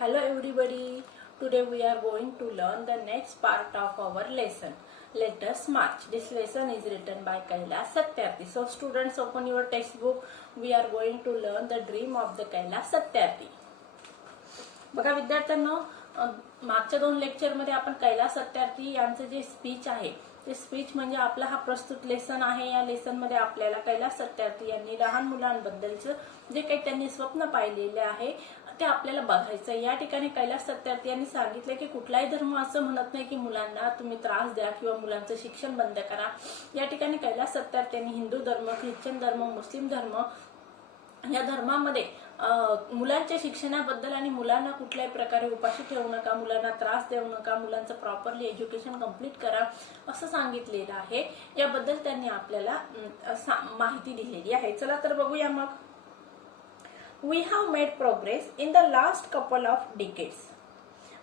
Hello everybody. Today we are going to learn the next part of our lesson. Let us march. This lesson is written by Kailash Satyarthi. So students, open your textbook. We are going to learn the dream of the Kailash Satyarthi. बघा विद्यार्थ्यांनो, मागच्या 2 lecture मध्ये आपण कैलास सत्यार्थी यांचे जे speech आहे ते speech म्हणजे आपला हा प्रस्तुत लेसन आहे. या लेसन मध्ये आपल्याला कैलास सत्यार्थी यांनी लहान मुलांबद्दलचं जे काही त्यांनी स्वप्न पाहिलेले आहे ते आपल्याला बघायचं. या ठिकाणी कैलास सत्यार्थी यांनी सांगितले की कुठलाही धर्म असं म्हणत नाही की मुलांना तुम्ही त्रास द्या किंवा मुलांचं शिक्षण बंद करा. या ठिकाणी कैलास सत्यार्थी यांनी हिंदू धर्म, ख्रिश्चन धर्म, मुस्लिम धर्म या धर्मामध्ये मुलांच्या शिक्षणाबद्दल आणि मुलांना कुठल्याही प्रकारे उपाशी ठेवू नका, मुलांना त्रास देऊ नका, मुलांचं प्रॉपरली एज्युकेशन कंप्लीट करा असं सांगितलेलं आहे. याबद्दल त्यांनी आपल्याला माहिती दिलेली आहे. चला तर बघूया मग. We have made progress in the last couple of decades.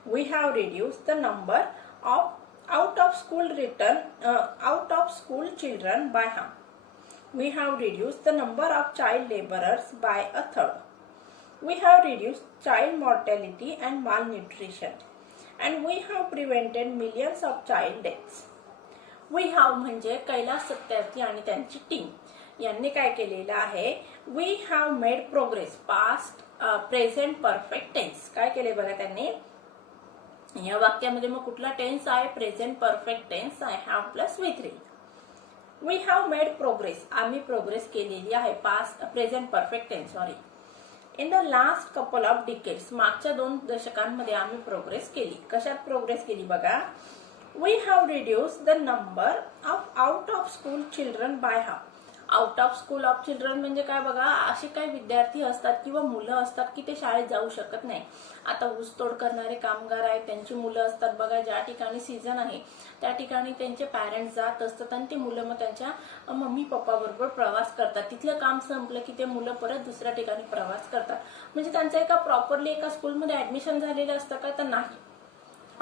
We have reduced the number of out of school children by half. We have reduced the number of child laborers by a third. We have reduced child mortality and malnutrition. And we have prevented millions of child deaths. We have म्हणजे कैलास सत्यार्थी आणि त्यांची team यांनी काय केलेलं आहे. We have made progress past present perfect tense. काय केले बघा त्यांनी या वाक्यामध्ये. मग कुठला टेन्स आहे? Present perfect tense. I have plus V3. We have made progress. आम्ही प्रोग्रेस केलेली आहे. Past present perfect tense sorry. In the last couple of decades. मागच्या 2 दशकांमध्ये आम्ही प्रोग्रेस केली. कशात प्रोग्रेस केली बघा. We have reduce the number of out of school children by half. Out of school of children म्हणजे काय बघा. असे काही विद्यार्थी असतात किंवा मुलं असतात की ते शाळेत जाऊ शकत नाही. आता ऊसतोड करणारे कामगार आहेत, त्यांची मुलं असतात बघा. ज्या ठिकाणी सीझन आहे त्या ठिकाणी त्यांचे पॅरेंट्स जात असतात आणि ते मुलं मग त्यांच्या मम्मी पप्पा बरोबर प्रवास करतात. तिथलं काम संपलं की ते मुलं परत दुसऱ्या ठिकाणी प्रवास करतात. म्हणजे त्यांचं एका प्रॉपरली एका स्कूलमध्ये ऍडमिशन झालेलं असतं का? तर नाही.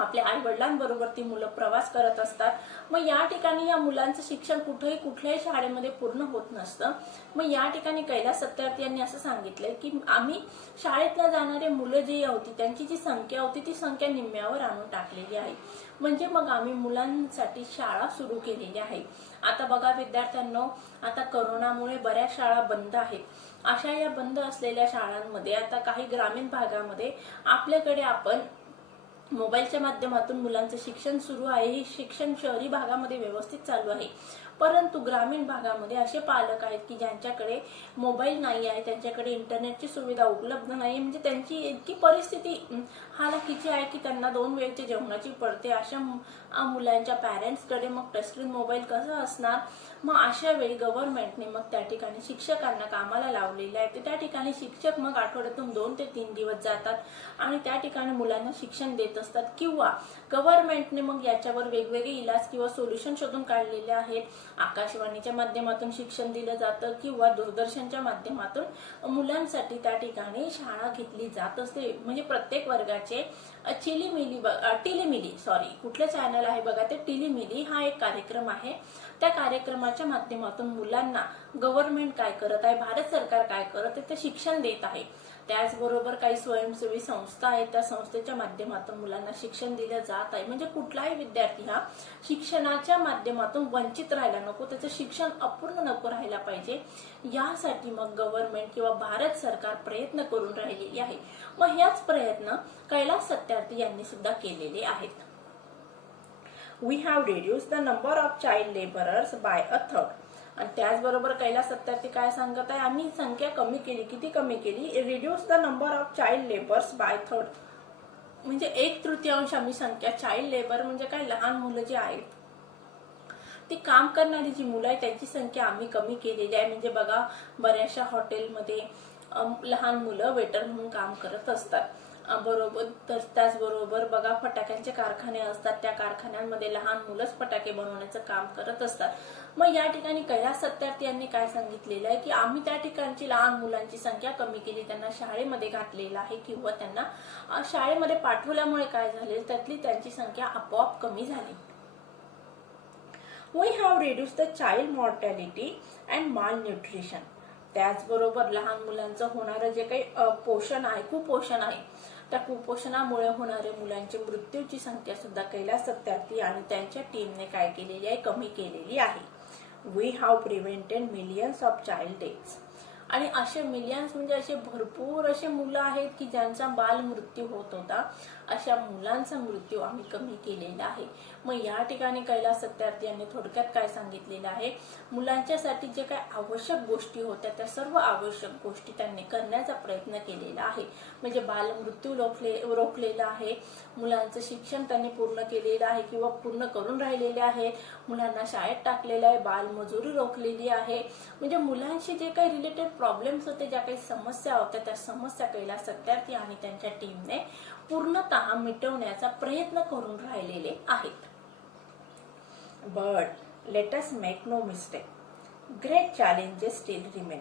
आपल्या आई वडिलांबरोबर ती मुलं प्रवास करत असतात. मग या ठिकाणी या मुलांचं शिक्षण कुठल्याही शाळेमध्ये पूर्ण होत नसतं. मग या ठिकाणी कैलास सत्यार्थी यांनी असं सांगितलंय की आम्ही शाळेतला जाणारे मुलं जी होती त्यांची जी संख्या होती ती संख्या निम्म्यावर आणून टाकलेली आहे. म्हणजे मग आम्ही मुलांसाठी शाळा सुरू केलेली आहे. आता बघा विद्यार्थ्यांनो, आता करोनामुळे बऱ्याच शाळा बंद आहेत. अशा या बंद असलेल्या शाळांमध्ये आता काही ग्रामीण भागामध्ये आपल्याकडे आपण मोबाईलच्या माध्यमातून मुलांचं शिक्षण सुरू आहे. हे शिक्षण शहरी भागामध्ये व्यवस्थित चालू आहे. परंतु ग्रामीण भागामध्ये असे पालक आहेत की ज्यांच्याकडे मोबाईल नाही आहे, त्यांच्याकडे इंटरनेटची सुविधा उपलब्ध नाही. म्हणजे त्यांची इतकी परिस्थिती हालाकीची आहे की त्यांना 2 वेळच्या जेवणाची पडते. अशा मुलांच्या पॅरेंट्सकडे मग टचस्क्रीन मोबाईल कसा असणार. मग अशा वेळी गव्हर्नमेंटने मग त्या ठिकाणी शिक्षकांना कामाला लावलेले आहे. त्या ठिकाणी शिक्षक मग आठवड्यातून 2 ते 3 दिवस जातात आणि त्या ठिकाणी मुलांना शिक्षण देत असतात. किंवा गव्हर्नमेंटने मग याच्यावर वेगवेगळे इलाज किंवा सोल्युशन शोधून काढलेले आहेत. आकाशवाणीच्या माध्यमातून शिक्षण दिलं जातं किंवा दूरदर्शनच्या माध्यमातून मुलांसाठी त्या ठिकाणी शाळा घेतली जात असते. म्हणजे प्रत्येक वर्गाचे टिलीमिली कुठलं चॅनल आहे बघा ते टिलीमिली हा एक कार्यक्रम आहे. त्या कार्यक्रमाच्या माध्यमातून मुलांना गव्हर्नमेंट काय करत आहे, भारत सरकार काय करत आहे ते शिक्षण देत आहे. त्याचबरोबर काही स्वयंसेवी संस्था आहेत, त्या संस्थेच्या माध्यमातून मुलांना शिक्षण दिलं जात आहे. म्हणजे कुठलाही विद्यार्थी हा शिक्षणाच्या माध्यमातून वंचित राहायला नको, त्याचं शिक्षण अपूर्ण नको राहायला पाहिजे. यासाठी मग गव्हर्नमेंट किंवा भारत सरकार प्रयत्न करून राहिलेली आहे. मग ह्याच प्रयत्न कैलास सत्यार्थी यांनी सुद्धा केलेले आहेत. We have reduced the number of child labourers by a third. आणि त्याचबरोबर कैलास सत्यार्थी काय सांगत आहे, आम्ही संख्या कमी केली. किती कमी केली? Reduce the number of child labours by third. म्हणजे 1/3 आम्ही संख्या. चाइल्ड लेबर म्हणजे काय, लहान मुलं जी आहेत ती काम करणारी जी मुलं आहेत त्यांची संख्या आम्ही कमी केलेली आहे. म्हणजे बघा बऱ्याचशा हॉटेलमध्ये लहान मुलं वेटर म्हणून काम करत असतात. बरोबर. तर त्याचबरोबर बघा फटाक्यांचे कारखाने असतात, त्या कारखान्यांमध्ये लहान मुलंच फटाके बनवण्याचं काम करत असतात. मग या ठिकाणी कैलास सत्यार्थी यांनी काय सांगितलेलं आहे की आम्ही त्या ठिकाणची लहान मुलांची संख्या कमी केली, त्यांना शाळेमध्ये घातलेलं आहे किंवा त्यांना शाळेमध्ये पाठवल्यामुळे काय झाले त्यातली त्यांची संख्या आपोआप कमी झाली. We have reduced the child mortality and malnutrition. त्याचबरोबर लहान मुलांचं होणारं जे काही पोषण आहे, कुपोषण आहे त्या कुपोषणामुळे होणारे मुलांची मृत्यूची संख्या सुद्धा कैलास सत्यार्थी आणि त्यांच्या टीमने काय केलेली आहे, कमी केलेली आहे. We have prevented millions of child deaths. आणि असे मिलियन्स म्हणजे असे भरपूर असे मुलं आहेत की ज्यांचा बाल मृत्यू होत होता. अशा मुलांचा मृत्यू आम्ही कमी केलेला आहे. मग या ठिकाणी कैलास सत्यार्थी यांनी थोडक्यात काय सांगितलेलं आहे, मुलांच्यासाठी जे काय आवश्यक गोष्टी होत्या त्या सर्व आवश्यक गोष्टी त्यांनी करण्याचा प्रयत्न केलेला आहे. म्हणजे बाल मृत्यू रोखलेला आहे, मुलांचं शिक्षण त्यांनी पूर्ण केलेलं आहे किंवा पूर्ण करून राहिलेले आहेत, मुलांना शाळेत टाकलेलं आहे, बालमजुरी रोखलेली आहे. म्हणजे मुलांशी जे काही रिलेटेड प्रॉब्लेम्स होते, ज्या काही समस्या होत्या त्या समस्या कैलास सत्यार्थी आणि त्यांच्या टीमने पूर्णतः मिटवण्याचा प्रयत्न करून राहिलेले आहेत. But let us make no mistake, great challenges still remain.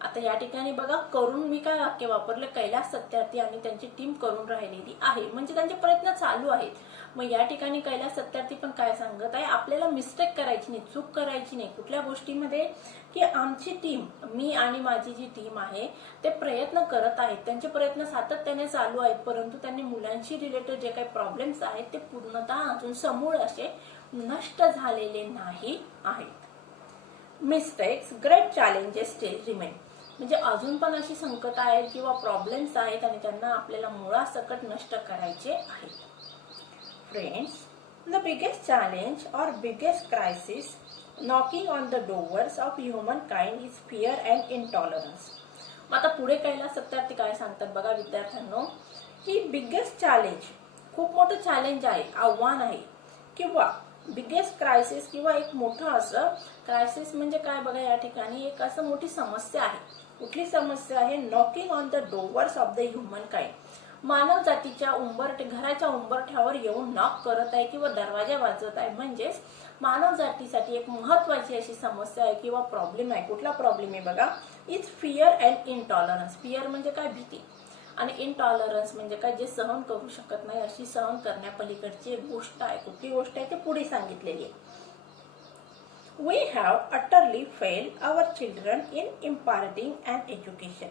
आता या ठिकाणी बघा, करून मी काय वाक्य वापरलं, कैलास सत्यार्थी आणि त्यांची टीम करून राहिलेली आहे, म्हणजे त्यांचे प्रयत्न चालू आहेत. मग या ठिकाणी कैलास सत्यार्थी पण काय सांगत आहे, आपल्याला मिस्टेक करायची नाही, चूक करायची नाही कुठल्या गोष्टीमध्ये, की आमची टीम, मी आणि माझी जी टीम आहे ते प्रयत्न करत आहेत, त्यांचे प्रयत्न सातत्याने चालू आहेत, परंतु त्यांनी मुलांशी रिलेटेड जे काही प्रॉब्लेम्स आहेत ते पूर्णतः अजून समूळ असे नष्ट झालेले नाही आहेत. Mistakes, great challenges still remain. म्हणजे अजून पण अशी संकट आहेत किंवा प्रॉब्लेम्स आहेत आणि त्यांना आपल्याला मुळासकट नष्ट करायचे आहेत. फ्रेंड्स, द बिगेस्ट चॅलेंज और biggest crisis knocking on the doors of humankind is fear and intolerance. आता पुढे कैलास सत्यार्थी काय सांगतात बघा विद्यार्थ्यांनो, की बिगेस्ट चॅलेंज, खूप मोठं चॅलेंज आहे, आव्हान आहे, किंवा बिगेस्ट क्रायसिस किंवा एक मोठं असं क्रायसिस म्हणजे काय बघा, या ठिकाणी एक असं मोठी समस्या आहे. कुठली समस्या आहे, knocking on the doors of the human kind. मानव जातीच्या घराच्या उंबरठ्यावर येऊन नॉक करत आहे किंवा दरवाजा वाजवत आहे. म्हणजेच मानव जातीसाठी एक महत्वाची अशी समस्या आहे किंवा प्रॉब्लेम आहे. कुठला प्रॉब्लेम आहे बघा, is fear and intolerance. Fear म्हणजे काय, भीती, आणि इनटॉलरन्स म्हणजे काय, जे सहन करू शकत नाही, अशी सहन करण्यापलीकडची एक गोष्ट आहे. कुठली गोष्ट आहे ते पुढे सांगितलेली आहे. We have utterly failed our children in imparting an education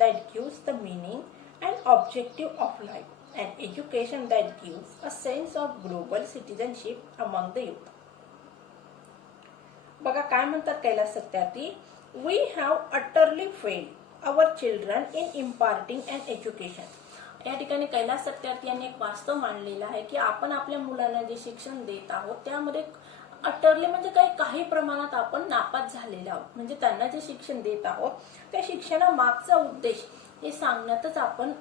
that gives the meaning and objective of life, an education that gives a sense of global citizenship among the youth. बघा काय म्हणतात Kailas Satyarthi, we have utterly failed our children in imparting an education. या ठिकाणी कैलास सत्यार्थी यांनी एक वास्तव मांडलेलं आहे की आपण आपल्या मुलांना जे शिक्षण देत आहोत त्यामध्ये अटरली म्हणजे काही प्रमाणात आपण नापास झालेलो आहोत. म्हणजे त्यांना जे शिक्षण देत आहोत त्या शिक्षणामागचा उद्देश हे सांगण्यातच आपण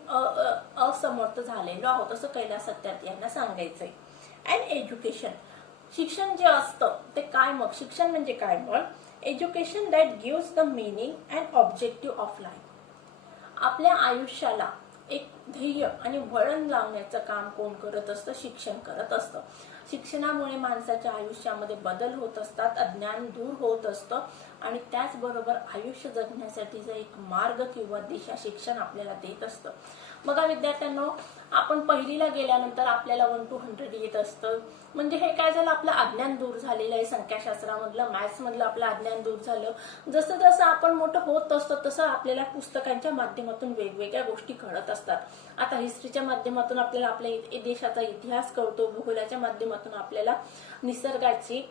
असमर्थ झालेलो आहोत, असं कैलास सत्यार्थी यांना सांगायचंय. अँड एज्युकेशन, शिक्षण जे असतं ते काय, मग शिक्षण म्हणजे काय, मग education that gives the meaning and objective of life. आपल्या आयुष्याला एक ध्येय आणि वळण लावण्याचं काम कोण करत असतं, शिक्षण करत असतं. शिक्षणामुळे माणसाच्या आयुष्यामध्ये बदल होत असतात, अज्ञान दूर होत असतं आणि त्याचबरोबर आयुष्य जगण्यासाठीचा एक मार्ग किंवा दिशा शिक्षण आपल्याला देत असतं. बघा विद्यार्थ्यांनो, आपण पहिलीला गेल्यानंतर आपल्याला 1 to 100 येत असतं. म्हणजे हे काय झालं, आपलं अज्ञान दूर झालेलं आहे. संख्याशास्त्रामधलं, मॅथ्स मधलं आपलं अज्ञान दूर झालं. जसं जसं आपण मोठं होत असतो तसं आपल्याला पुस्तकांच्या माध्यमातून वेगवेगळ्या गोष्टी कळत असतात. आता हिस्ट्रीच्या माध्यमातून आपल्याला आपल्या देशाचा इतिहास कळतो, भूगोलाच्या माध्यमातून आपल्याला निसर्गाची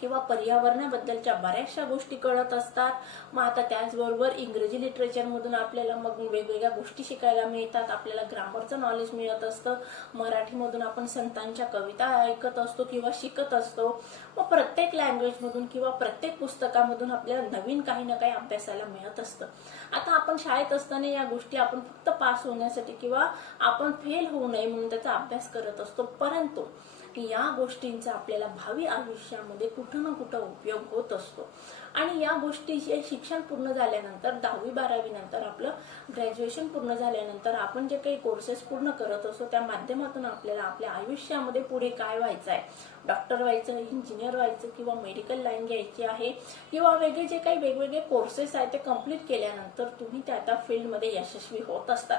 किंवा पर्यावरणाबद्दलच्या बऱ्याचशा गोष्टी कळत असतात. मग आता त्याचबरोबर इंग्रजी लिटरेचर मधून आपल्याला मग वेगवेगळ्या गोष्टी शिकायला मिळतात. आपल्याला ग्रामरचं नॉलेज मिळत असतं. मराठीमधून आपण संतांच्या कविता ऐकत असतो किंवा शिकत असतो. मग प्रत्येक लँग्वेज मधून किंवा प्रत्येक पुस्तकामधून आपल्याला नवीन काही ना काही अभ्यासाला मिळत असतं. आता आपण शाळेत असताना या गोष्टी आपण फक्त पास होण्यासाठी किंवा आपण फेल होऊ नये म्हणून त्याचा अभ्यास करत असतो. परंतु या गोष्टींचा आपल्याला भावी आयुष्यामध्ये कुठं ना कुठं उपयोग होत असतो. आणि या गोष्टीचे शिक्षण पूर्ण झाल्यानंतर 10वी 12वी नंतर आपलं ग्रॅज्युएशन पूर्ण झाल्यानंतर आपण जे काही कोर्सेस पूर्ण करत असतो त्या माध्यमातून आपल्याला आपल्या आयुष्यामध्ये पुढे काय व्हायचं आहे, डॉक्टर व्हायचं, इंजिनियर व्हायचं किंवा मेडिकल लाईन घ्यायची आहे किंवा वेगळे जे काही वेगवेगळे कोर्सेस आहेत ते कम्प्लीट केल्यानंतर तुम्ही त्या फील्डमध्ये यशस्वी होत असतात.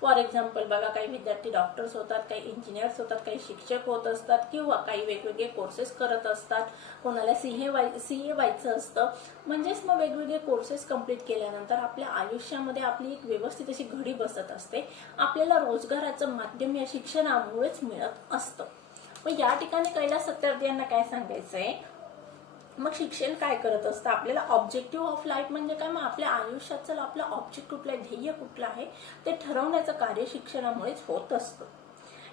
फॉर एक्झाम्पल बघा, काही विद्यार्थी डॉक्टर्स होतात, काही इंजिनियर्स होतात, काही शिक्षक होत असतात किंवा काही वेगवेगळे कोर्सेस करत असतात. कोणाला सीए व्हायचं असतं म्हणजेच मग वेगवेगळे कोर्सेस कंप्लीट केल्यानंतर आपल्या आयुष्यामध्ये आपली एक व्यवस्थित अशी घडी बसत असते. आपल्याला रोजगाराचं माध्यम या शिक्षणामुळेच मिळत असतं. मग या ठिकाणी कैलास सत्यार्थी यांना काय सांगायचंय, मग शिक्षण काय करत असतं, आपल्याला ऑब्जेक्टिव्ह ऑफ लाईफ म्हणजे काय, मग आपल्या आयुष्याचं आपलं ऑब्जेक्ट कुठलं आहे, ध्येय कुठलं आहे ते ठरवण्याचं कार्य शिक्षणामुळेच होत असतं.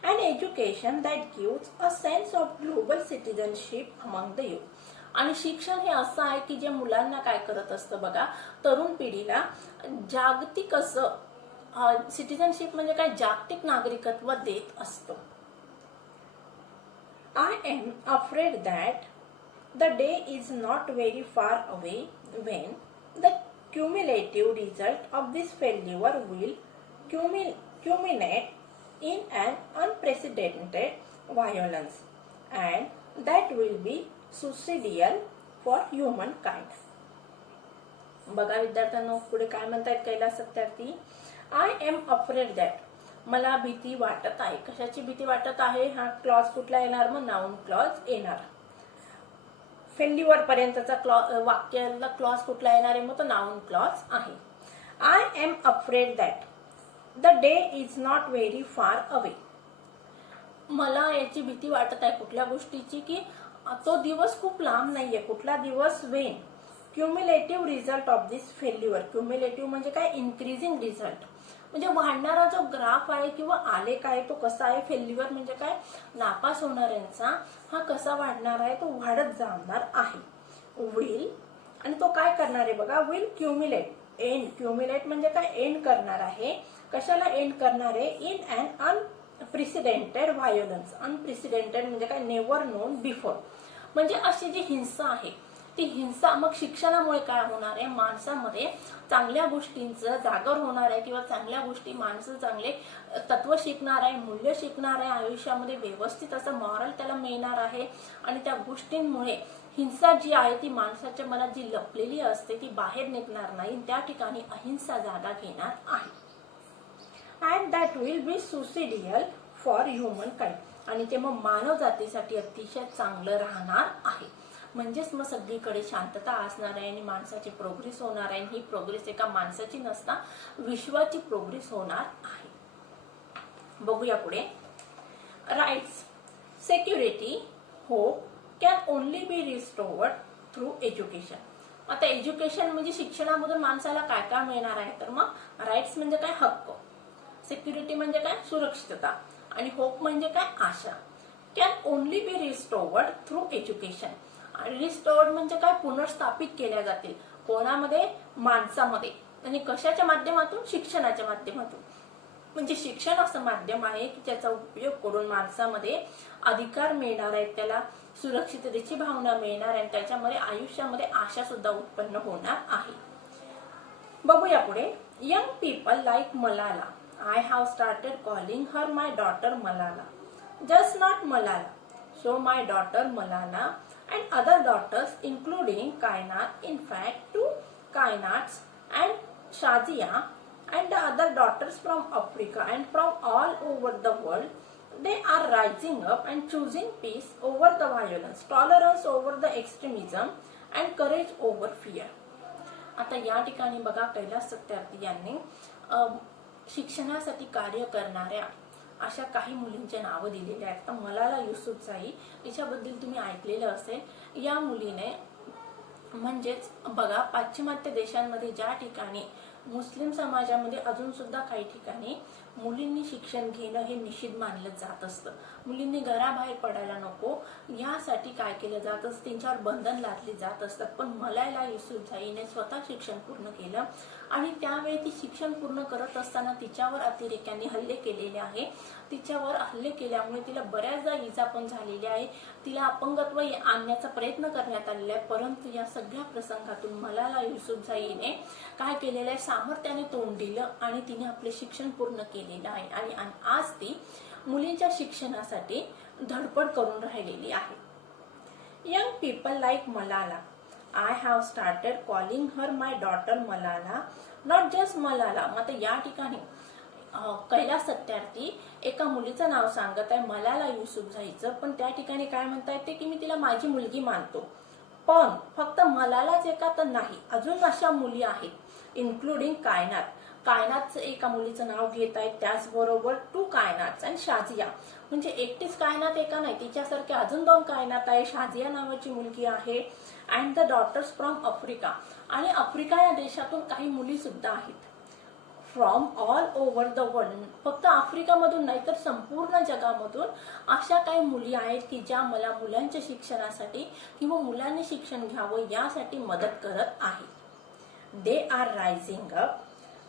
And education that gives a sense of global citizenship among the youth. आणि शिक्षण हे असं आहे की जे मुलांना काय करत असतं बघा, तरुण पिढीला जागतिक असं सिटिझनशिप म्हणजे काय, जागतिक नागरिकत्व देत असतं. I am afraid that the day is not very far away when the cumulative result of this failure will culminate in an unprecedented violence, and that will be suicidal for humankind. बघा विद्यार्थ्यांनो, पुढे काय म्हणतायत Kailash Satyarthi, I am afraid that, मला भीती वाटत आहे. कशाची भीती वाटत आहे, हा क्लॉज कुठला येणार, मग नाउन क्लॉज येणार. फेल्युअर पर्यंतचा वाक्याला क्लॉज कुठला येणार आहे, मग तो नाउन क्लॉज आहे. I am afraid that the day is not very far away. मला याची भीती वाटत आहे कुठल्या गोष्टीची, की तो दिवस खूप लांब नाहीये. कुठला दिवस, Wien cumulative result of this failure. Cumulative म्हणजे काय, इन्क्रीजिंग रिझल्ट म्हणजे वाढणारा जो ग्राफ आहे किंवा आलेख आहे तो कसा आहे. फेल्युअर म्हणजे काय, नापास होणाऱ्यांचा हा कसा वाढणार आहे, तो वाढत जाणार आहे. विल, आणि तो काय करणार आहे बघा, विल क्युम्युलेट, एंड. क्युम्युलेट म्हणजे काय, एंड करणार आहे. कशाला एंड करणार आहे, इन अन अनप्रेसिडेंटेड व्हायोलन्स. अनप्रेसिडेंटेड म्हणजे काय, नेव्हर नोन बिफोर. म्हणजे अशी जी हिंसा आहे ती हिंसा मग शिक्षणामुळे काय होणार आहे, माणसामध्ये चांगल्या गोष्टींचं जागर होणार आहे किंवा चांगल्या गोष्टी, माणसं चांगले तत्व शिकणार आहे, मूल्य शिकणार आहे, आयुष्यामध्ये व्यवस्थित असं मॉरल त्याला मिळणार आहे. आणि त्या गोष्टींमुळे हिंसा जी आहे ती माणसाच्या मनात जी लपलेली असते ती बाहेर निघणार नाही, त्या ठिकाणी अहिंसा जागा घेणार आहे. And that will be suicidal for human kind. आणि ते मग मानव जातीसाठी अतिशय चांगलं राहणार आहे. म्हणजेच मग सगळीकडे शांतता असणार आहे आणि माणसाची प्रोग्रेस होणार आहे. ही प्रोग्रेस एका माणसाची नसता विश्वाची प्रोग्रेस होणार आहे. बघूया पुढे. Rights, security, hope can only be restored through education. आता एज्युकेशन म्हणजे शिक्षणामधून माणसाला काय काय मिळणार आहे, तर मग राईट्स म्हणजे काय, हक्क. सिक्युरिटी म्हणजे काय, सुरक्षितता. आणि होप म्हणजे काय, आशा. Can only be restored through education. आणि रिस्टोर्ड म्हणजे काय, पुनर्स्थापित केल्या जातील. कोणामध्ये, माणसामध्ये. आणि कशाच्या माध्यमातून, शिक्षणाच्या माध्यमातून. म्हणजे शिक्षण असं माध्यम आहे की त्याचा उपयोग करून माणसामध्ये अधिकार मिळणार आहेत, त्याला सुरक्षिततेची भावना मिळणार आहे, त्याच्यामध्ये आयुष्यामध्ये आशा सुद्धा उत्पन्न होणार आहे. बघूया पुढे. Young people like Malala, I have started calling her my daughter Malala. Just not Malala, so my daughter Malala and other daughters including Kainat, in fact 2 Kainats and Shazia and the other daughters from Africa and from all over the world, they are rising up and choosing peace over the violence, tolerance over the extremism and courage over fear. आता या ठिकाणी बघा कैलास सत्यार्थी यांनी शिक्षणासाठी कार्य करणाऱ्या अशा काही मुलींचे नाव दिलेले आहेत. तर मलाला युसुफजाई हिच्याबद्दल तुम्ही ऐकलेलं असेल. या मुलीने म्हणजेच बघा पाश्चिमात्य देशांमध्ये ज्या ठिकाणी मुस्लिम समाजामध्ये अजून सुद्धा काही ठिकाणी मुलींनी शिक्षण घेणं हे निषिद्ध मानलं जात असतं. मुलींनी घराबाहेर पडायला नको यासाठी काय केलं जात असतं, त्यांच्यावर बंधन लादली जात असतात. पण मलाला युसुफजाईने स्वतः शिक्षण पूर्ण केलं आणि त्यावेळी ती शिक्षण पूर्ण करत असताना तिच्यावर अतिरेक्यांनी हल्ले केलेले आहे. तिच्यावर हल्ले केल्यामुळे तिला बऱ्याचदा इजा पण झालेली आहे. तिला अपंगत्व आणण्याचा प्रयत्न करण्यात आलेला आहे. परंतु या सगळ्या प्रसंगातून मलाला युसुफजाईने काय केलेलं आहे, सामर्थ्याने तोंड दिलं आणि तिने आपले शिक्षण पूर्ण केलेलं आहे. आणि आज ती मुलींच्या शिक्षणासाठी धडपड करून राहिलेली आहे. Young people like Malala, I have started calling her my daughter Malala, not just Malala. मग या ठिकाणी कैलास सत्यार्थी एका मुलीचं नाव सांगत आहे, मलाला युसुफजाईचं. पण त्या ठिकाणी काय म्हणता येते की मी तिला माझी मुलगी मानतो. पण फक्त मलालाच एका तर नाही, अजून अशा मुली आहेत इन्क्लुडिंग कायनात. कायनातचं एका मुलीचं नाव घेत आहेत, त्याचबरोबर 2 कायनात आणि शाजिया. म्हणजे एकटीच कायनात एका नाही, तिच्यासारखे अजून 2 कायनात आहे. शाजिया नावाची मुलगी आहे. And the daughters from Africa. आणि आफ्रिका या देशातून काही मुली सुद्धा आहेत. From all over the world, फक्त आफ्रिकामधून नाही तर संपूर्ण जगामधून अशा काही मुली आहेत की ज्या मला मुलांच्या शिक्षणासाठी किंवा मुलांनी शिक्षण घ्यावं यासाठी मदत करत आहेत. They are rising up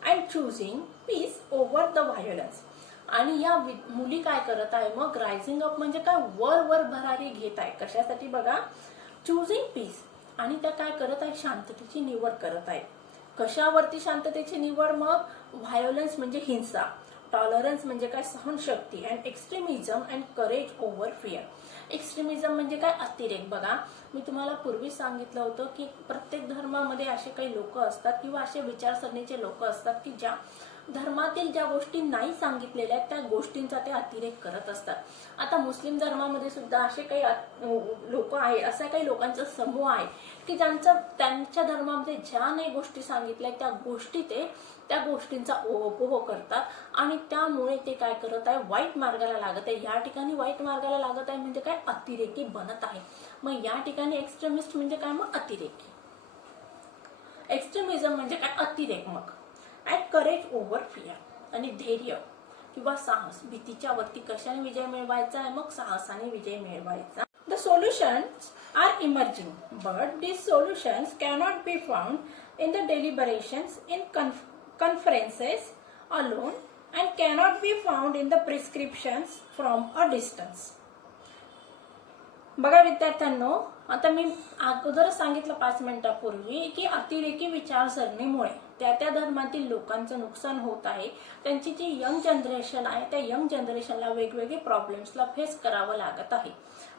and choosing peace over the violence. आणि या मुली काय करत आहे मग, रायझिंग अप म्हणजे काय, वर भरारी घेत आहे. कशासाठी बघा, चूजिंग पीस. आणि त्या काय करत आहे, शांततेची निवड करत आहे. कशावरती शांततेची निवड मग, व्हायोलन्स म्हणजे हिंसा, टॉलरन्स म्हणजे काय, सहनशक्ती, and extremism and courage over fear. Extremism म्हणजे काय, अतिरेक. बघा मी तुम्हाला पूर्वी सांगितलं होतं की प्रत्येक धर्मामध्ये असे काही लोक असतात किंवा असे विचारसरणीचे लोक असतात की ज्या धर्मातील ज्या गोष्टी नाही सांगितलेल्या आहेत त्या गोष्टींचा ते अतिरेक करत असतात. आता मुस्लिम धर्मामध्ये सुद्धा असे काही लोक आहे, असा काही लोकांचा समूह आहे की त्यांच्या धर्मामध्ये ज्या नाही गोष्टी सांगितल्या त्या गोष्टींचा ओपोह करतात आणि त्यामुळे ते काय करत आहे, वाईट मार्गाला लागत आहे. या ठिकाणी वाईट मार्गाला लागत आहे म्हणजे काय, अतिरेकी बनत आहे. मग या ठिकाणी एक्स्ट्रीमिस्ट म्हणजे काय, मग अतिरेकी. एक्स्ट्रीमिझम म्हणजे काय, अतिरेक. मग अँड करेज ओव्हर फिअर, आणि धैर्य किंवा साहस. भीतीच्या वरती कशाने विजय मिळवायचा आहे, मग साहसाने विजय मिळवायचा. The solutions are emerging but these solutions cannot be found in the deliberations in conferences alone and cannot be found in the prescriptions from a distance. बघा विद्यार्थ्यांनो, आता मी अगोदरच सांगितलं 5 मिनिटापूर्वी की अतिरेकी विचारसरणीमुळे त्या धर्मातील लोकांचं नुकसान होत आहे. त्यांची जी यंग जनरेशन आहे त्या यंग जनरेशनला वेगवेगळे प्रॉब्लेम्सला फेस करावं लागत आहे.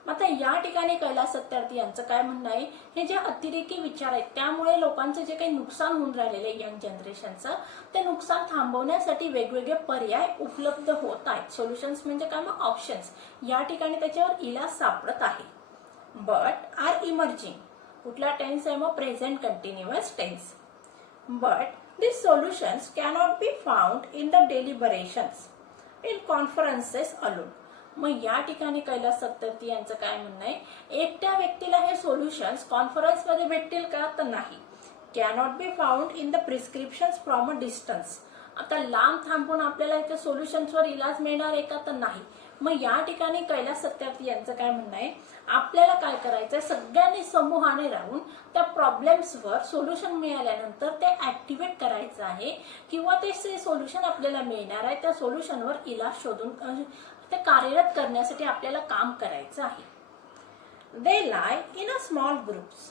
आता या ठिकाणी कैलास सत्यार्थी यांचं काय म्हणणं आहे, हे जे अतिरेकी विचार आहेत त्यामुळे लोकांचं जे काही नुकसान होऊन राहिलेलं आहे यंग जनरेशनचं, ते नुकसान थांबवण्यासाठी वेगवेगळे पर्याय उपलब्ध होत आहेत. सोल्युशन्स म्हणजे काय, मग ऑप्शन्स. या ठिकाणी त्याच्यावर इलाज सापडत आहे. बट आर इमर्जिंग, कुठला टेन्स आहे, मग present continuous tense. But these solutions cannot be found in the deliberations in conferences alone. मग या ठिकाणी कैलास सत्यार्थी यांचं काय म्हणणं आहे, एकट्या व्यक्तीला हे सोल्युशन्स कॉन्फरन्स मध्ये भेटतील का, तर नाही. Cannot be found in the prescriptions from a distance. आता लांब थांबून आपल्याला त्या सोल्युशन्सवर इलाज मिळणार आहे का, तर नाही. मग या ठिकाणी कैलास सत्यार्थी यांचं काय म्हणणं आहे, आपल्याला काय करायचंय, सगळ्यांनी समूहाने राहून त्या प्रॉब्लेम्सवर सोल्युशन मिळाल्यानंतर ते ऍक्टिव्हेट करायचं आहे किंवा ते सोल्युशन आपल्याला मिळणार आहे त्या सोल्युशनवर इलाज शोधून ते कार्यरत करण्यासाठी आपल्याला काम करायचं आहे. They lie in a small groups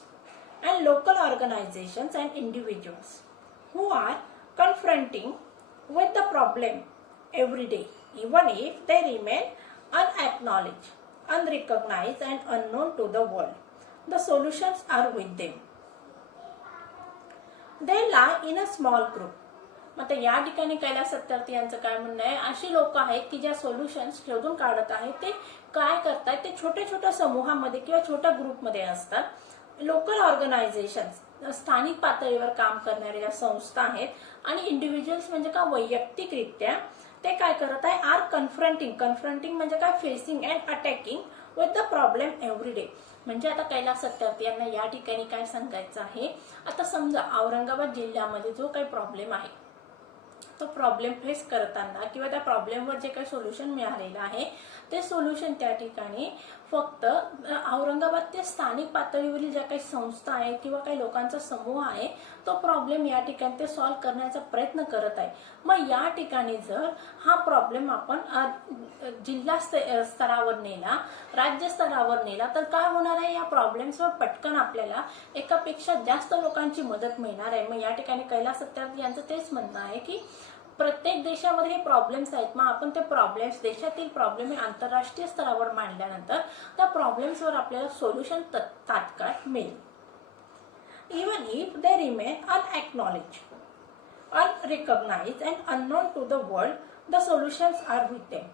and local organisations and individuals who are confronting with the problem every day, even if they remain unacknowledged, unrecognized and unknown to the world. The solutions are with them. They lie in a small group. आता या ठिकाणी कैलास सत्यार्थी यांचं काय म्हणणं आहे, अशी लोक आहेत की ज्या सोल्युशन्स शोधून काढत आहेत ते काय करतात, ते छोट्या छोट्या समूहामध्ये किंवा छोट्या ग्रुपमध्ये असतात. लोकल ऑर्गनायझेशन्स, स्थानिक पातळीवर काम करणाऱ्या ज्या संस्था आहेत, आणि इंडिव्हिज्युअल्स म्हणजे का वैयक्तिकरित्या ते काय करत आहे, आर कन्फ्रंटिंग म्हणजे काय, facing and attacking with the problem every day. म्हणजे आता कैलास सत्यार्थी यांना या ठिकाणी काय सांगायचं आहे, आता समजा औरंगाबाद जिल्ह्यामध्ये जो काही प्रॉब्लेम आहे तो प्रॉब्लेम फेस करताना किंवा त्या प्रॉब्लेमवर जे काही सोल्युशन मिळालेलं आहे ते सोल्युशन त्या ठिकाणी फक्त औरंगाबाद ते स्थानिक पातळीवरील ज्या काही संस्था आहेत किंवा काही लोकांचा समूह आहे तो प्रॉब्लेम या ठिकाणी ते सॉल्व्ह करण्याचा प्रयत्न करत आहे. मग या ठिकाणी जर हा प्रॉब्लेम आपण जिल्हा स्तरावर नेला, राज्य स्तरावर नेला तर काय होणार आहे, या प्रॉब्लेम्सवर पटकन आपल्याला एकापेक्षा जास्त लोकांची मदत मिळणार आहे. मग या ठिकाणी कैलास सत्यार्थी यांचं तेच म्हणणं आहे की प्रत्येक देशामध्ये हे प्रॉब्लेम्स आहेत, मग आपण ते प्रॉब्लेम्स, देशातील प्रॉब्लेम हे आंतरराष्ट्रीय स्तरावर मांडल्यानंतर त्या प्रॉब्लेम्सवर आपल्याला सोल्युशन तात्काळ मिळेल. Even if they remain unacknowledged, unrecognized and unknown to the world, the solutions are with them.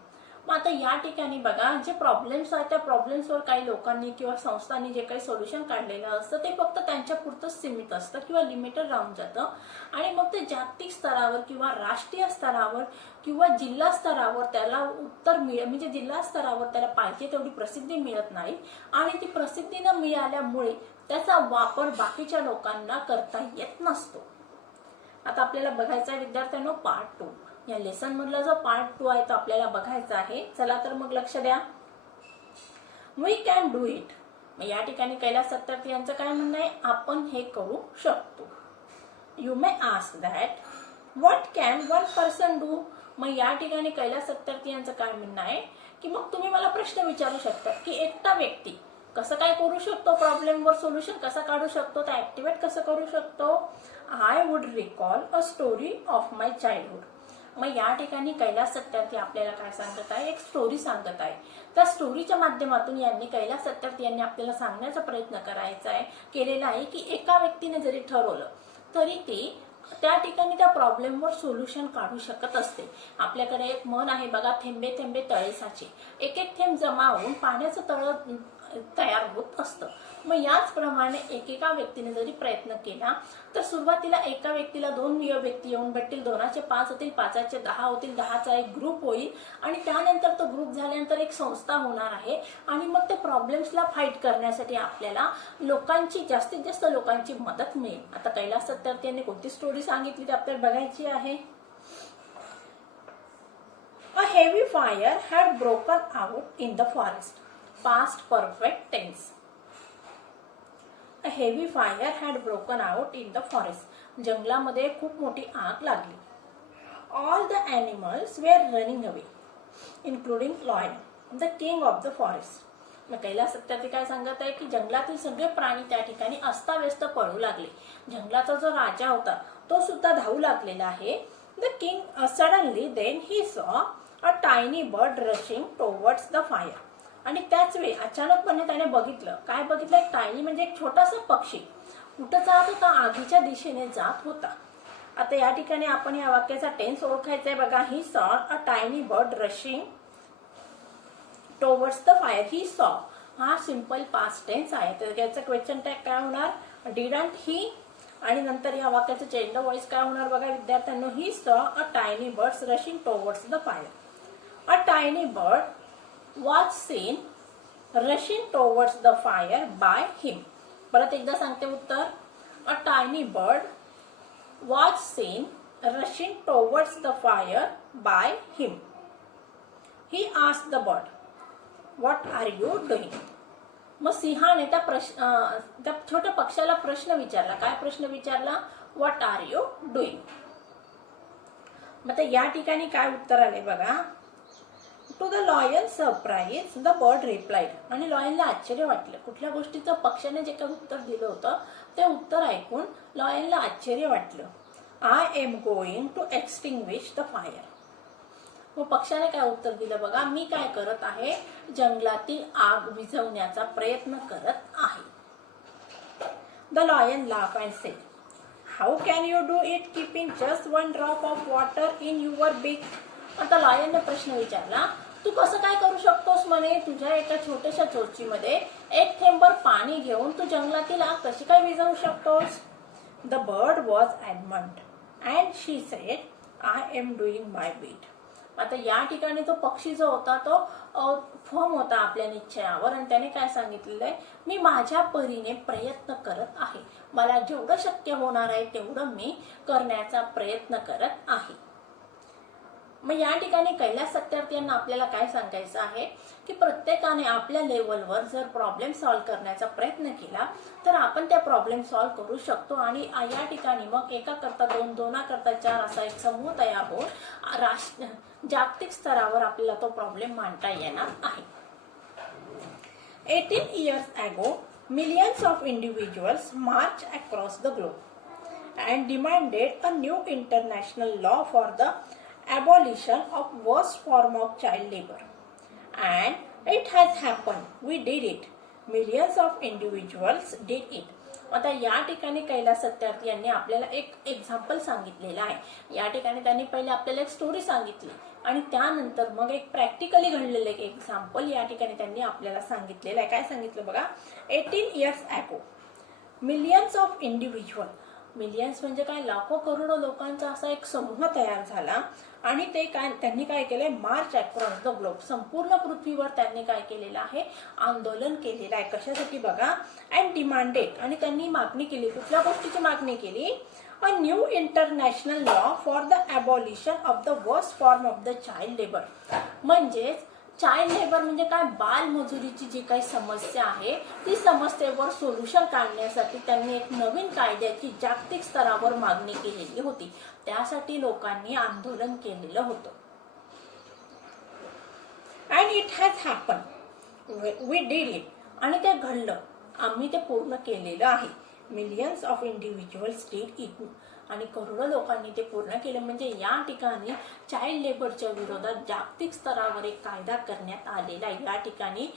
मग आता या ठिकाणी बघा, जे प्रॉब्लेम्स आहेत त्या प्रॉब्लेम्सवर काही लोकांनी किंवा संस्थांनी जे काही सोल्युशन काढलेलं असतं ते फक्त त्यांच्या पुरतंच सीमित असतं किंवा लिमिटेड राहून जातं, आणि मग ते जागतिक स्तरावर किंवा राष्ट्रीय स्तरावर किंवा जिल्हा स्तरावर त्याला उत्तर म्हणजे जिल्हा स्तरावर त्याला पाहिजे तेवढी प्रसिद्धी मिळत नाही, आणि ती प्रसिद्धी न मिळाल्यामुळे त्याचा वापर बाकीच्या लोकांना करता येत नसतो. आता आपल्याला बघायचा आहे विद्यार्थ्यांनो पार्ट 2. या लेसन मधला जो पार्ट 2 आहे तो आपल्याला बघायचा आहे. चला तर मग लक्ष द्या. We can do it. मग या ठिकाणी कैलास सत्यार्थी यांचं काय म्हणणं आहे, आपण हे करू शकतो. You may ask that what can one person do. मग या ठिकाणी कैलास सत्यार्थी यांचं काय म्हणणं आहे की मग तुम्ही मला प्रश्न विचारू शकता की एकटा व्यक्ती कसं काय करू शकतो, प्रॉब्लेमवर सोल्युशन कसं काढू शकतो, ते ऍक्टिव्हेट कसं करू शकतो. I would recall a story of my childhood. मग या ठिकाणी कैलास सत्यार्थी आपल्याला काय सांगत आहे, एक स्टोरी सांगत आहे. त्या स्टोरीच्या माध्यमातून यांनी कैलास सत्यार्थी यांनी आपल्याला सांगण्याचा प्रयत्न केलेला आहे की एका व्यक्तीने जरी ठरवलं तरी ते त्या ठिकाणी त्या प्रॉब्लेमवर सोल्युशन काढू शकत असते. आपल्याकडे एक म्हण आहे बघा, थेंबे थेंबे तळे साचे. एक एक थेंब जमा होऊन पाण्याचं तळ तयार होत असतं. मग याचप्रमाणे एकेका व्यक्तीने जरी प्रयत्न केला तर सुरुवातीला एका व्यक्तीला 2 व्यक्ती येऊन भेटतील, 2चे 5 होतील, 5चे 10 होतील, 10चा एक ग्रुप होईल, आणि त्यानंतर तो ग्रुप झाल्यानंतर एक संस्था होणार आहे, आणि मग ते प्रॉब्लेम्सला फाईट करण्यासाठी आपल्याला जास्तीत जास्त लोकांची मदत मिळेल. आता कैलास सत्यार्थी यांनी कोणती स्टोरी सांगितली ते आपल्याला बघायची आहे. A heavy fire had broken out in the forest. Past perfect tense. A heavy fire had broken out in the forest. जंगलामध्ये खूप मोठी आग लागली. All the animals were running away, including lion, the king of the forest. मग कैलास सत्यार्थी काय सांगत आहे की जंगलातील सगळे प्राणी त्या ठिकाणी अस्ताव्यस्त पळू लागले. जंगलाचा जो राजा होता तो सुद्धा धावू लागलेला आहे. The king suddenly then he saw a tiny bird rushing towards the fire. आणि त्याच वेळी अचानकपणे त्याने बघितलं, काय बघितलं, एक टायनी म्हणजे एक छोटासा पक्षी कुठं जात होता, आगीच्या दिशेने जात होता. आता या ठिकाणी आपण या वाक्याचा टेन्स ओळखायचा आहे बघा. He saw a tiny bird rushing towards the fire. He saw हा सिंपल पास्ट टेन्स आहे, तर याचा क्वेश्चन टॅग काय होणार, डिडंट ही, आणि नंतर या वाक्याचं चेंज द व्हॉइस काय होणार बघा विद्यार्थ्यांनो. He saw a tiny bird rushing towards the fire. A tiny bird was seen rushing towards the fire by him. परत एकदा सांगते उत्तर. A tiny bird was seen rushing towards the fire by him. He asked the bird, "What are you doing?" मग सिंहाने त्या छोट्या पक्षाला प्रश्न विचारला. काय प्रश्न विचारला, What are you doing? मग या ठिकाणी काय उत्तर आले बघा. To the lion's surprise the bird replied. आणि लॉयनला आश्चर्य वाटलं. कुठल्या गोष्टीचं पक्षाने जे काही उत्तर दिलं होतं ते उत्तर ऐकून लॉयनला आश्चर्य वाटलं. I am going to extinguish the fire. मग पक्षाने काय उत्तर दिलं बघा, मी काय करत आहे, जंगलातील आग विझवण्याचा प्रयत्न करत आहे. The lion laugh and sed, how can you do it keeping just 1 drop of water in your बीक. आता लॉयनने प्रश्न विचारला, तू कसं काय करू शकतोस म्हणे, तुझ्या एका छोट्याशा चोचीमध्ये एक थेंबर पाणी घेऊन तू जंगलातील आग कशी काय विझवू शकतोस. The bird was adamant and she said, I am doing my bit. आता या ठिकाणी तो पक्षी जो होता तो फर्म होता आपल्या निश्चयावर, आणि त्याने काय सांगितलेलं आहे, मी माझ्या परीने प्रयत्न करत आहे, मला जेवढं शक्य होणार आहे तेवढं मी करण्याचा प्रयत्न करत आहे. मग या ठिकाणी कैलास सत्यार्थी यांना आपल्याला काय सांगायचं आहे की प्रत्येकाने आपल्या लेवलवर जर प्रॉब्लेम सॉल्व्ह करण्याचा प्रयत्न केला तर आपण त्या प्रॉब्लेम सॉल्व्ह करू शकतो. आणि या ठिकाणी मग एका करता 2, 2 करता 4 असा एक समूह तयार होऊन जागतिक स्तरावर आपल्याला तो प्रॉब्लेम मांडता येणार आहे. 18 years ago, millions of individuals marched across the globe and demanded a new international law for the abolition of worst form of child labor. And it has happened. We did it. Millions of individuals did it. आता या ठिकाणी कैलास सत्यार्थी यांनी आपल्याला एक example सांगितलेलं आहे। या ठिकाणी त्यांनी पहिले आपल्याला एक स्टोरी सांगितली आणि त्यानंतर मग एक प्रॅक्टिकली घडलेलं एक एक्झाम्पल या ठिकाणी त्यांनी आपल्याला सांगितलेलं आहे। काय सांगितलं बघा, 18 years ago millions of individual, millions म्हणजे काय, लाखो करोडो लोकांचा असा एक समूह तयार झाला आणि ते काय त्यांनी काय केलंय, मार्च अक्रॉस द ग्लोब, संपूर्ण पृथ्वीवर त्यांनी काय केलेलं आहे, आंदोलन केलेलं आहे। कशासाठी बघा, अँड डिमांडेड, आणि त्यांनी मागणी केली, कुठल्या गोष्टीची मागणी केली, a new international law for the abolition of the worst form of the child labour. म्हणजेच चाइल्ड लेबर म्हणजे काय, बालमजुरीची जी काही समस्या आहे ती समस्येवर सोल्युशन काढण्यासाठी त्यांनी एक नवीन कायद्याची जागतिक स्तरावर मागणी केलेली होती। त्यासाठी लोकांनी आंदोलन केलेलं होतं। And it has happen, we did it, आणि ते घडलं, आम्ही ते पूर्ण केलेलं आहे। Millions of individuals did it, आणि करोडो लोकांनी ते पूर्ण केलं। म्हणजे या ठिकाणी चाइल्ड लेबरच्या विरोधात जागतिक स्तरावर एक कायदा करण्यात आलेला आहे। या ठिकाणी